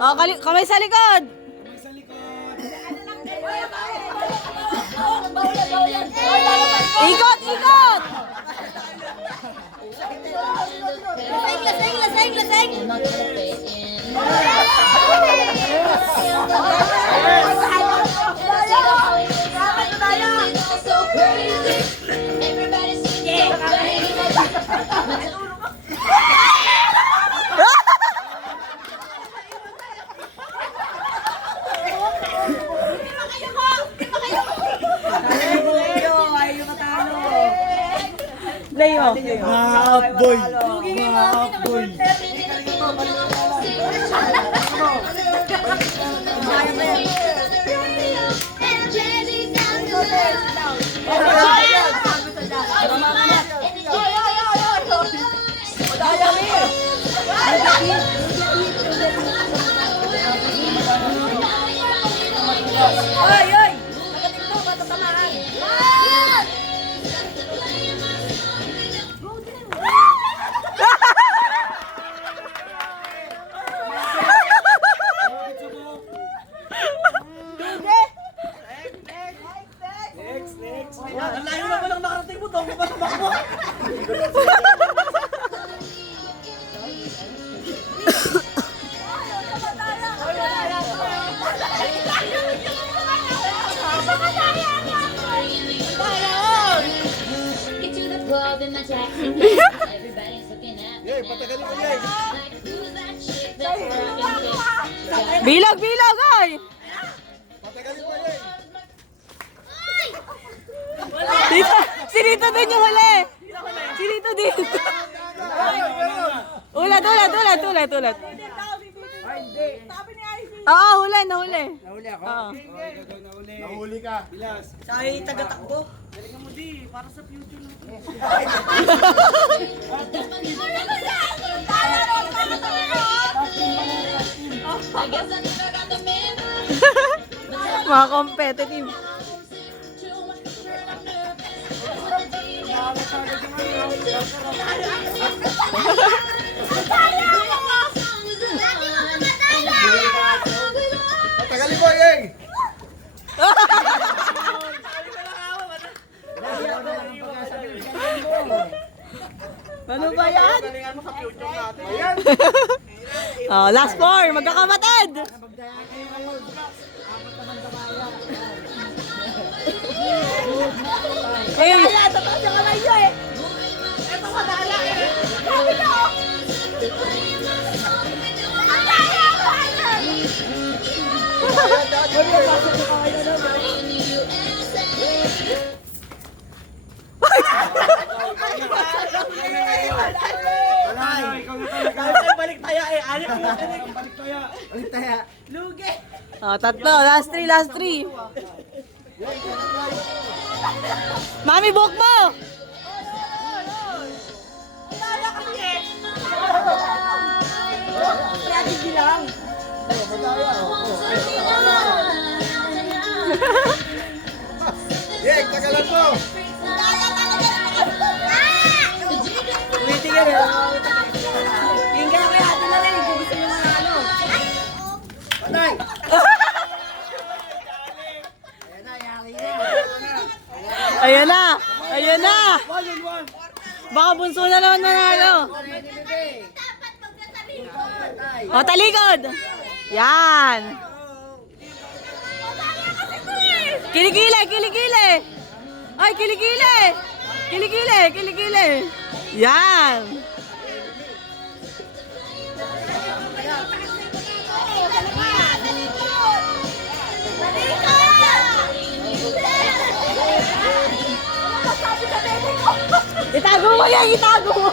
Oh, kamay sa likod. Kamay sa likod. Ikot, ikot. Lasing, lasing, lasing. Play mo. Maakboy. Maakboy. Oy, oy! Pagdating mo, matatamaan. Next. Ang layo na palang nakarating mo. Tongo pa sa bakbo. Yay, patagalin mo, Yay. Bilog, bilog, ay. Patagalin mo, Yay. Dito, si Dito din yung huli. Si Dito din. Ulat. Oo, huli, nahuli. Nahuli ako? Oo. Nahuli ka. Bilas. Ay, taga-takbo. Galingan mo, di. Para sa future natin. Mga competitive. Patagalin mo, Yay. Ano ba yan? Galingan mo sa future natin. Ayan. Oh, last four, magkakamatid. Hey, Balik taya eh. Ayaw mo. Balik taya. Balik taya. Lugi. oh, tatlo, last three. Mami, book mo. Creative lang. Yay, tagalan mo. Umiting ka rin. Tingga kaya ito na rin. Kung gusto nyo manalo. Panay. Ayan na. One. Baka bunso na naman manalo. O, talikod. Yan. Kilikili. Ay, kilikili. Yan. Itago mo yan, itago mo.